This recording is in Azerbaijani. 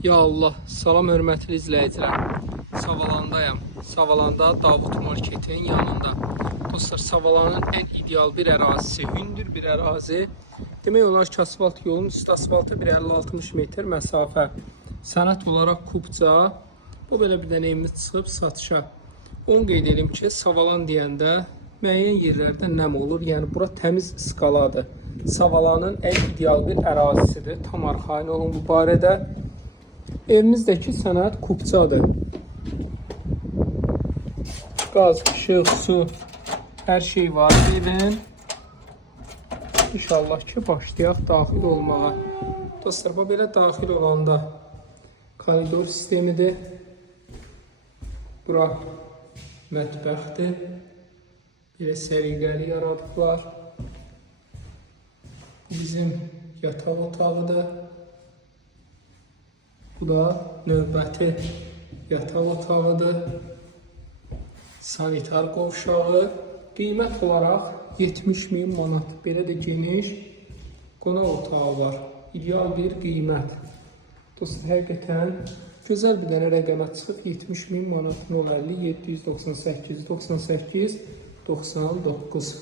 Ya Allah, salam hörmətli izləyicilər. Savalandayam. Savalanda Davut Marketin yanında. Dostlar, Savalanın ən ideal bir ərazisi, hündür bir ərazi. Demək olar ki, asfalt yolun üstü asfaltı bir 50-60 metr məsafə. Sənət olaraq kubca, bu belə bir dənə evimiz çıxıb satışa. Onu qeyd edim ki, Savalan deyəndə müəyyən yerlərdə nəm olur. Yəni, bura təmiz skaladır. Savalanın ən ideal bir ərazisidir. Tam arxayın olun bu barədə. Evimizdəki sənət kubcadır. Qaz, işıq, su, hər şey var evin. İnşallah ki, başlayaq daxil olmağa. Dostlar, bu belə daxil olanda koridor sistemidir. Bura mətbəxdir. Belə səliqəli yaradıblar. Bizim yataq otağıdır. Bu da növbəti yataq otağıdır. Sanitar qovşağı. Qiymət olaraq 70.000 manat. Belə də geniş qonaq otağı var. İdeal bir qiymət. Dostlar, həqiqətən gözəl bir dənə rəqəmə çıxıb 70.000 manat. 050 798 98 99.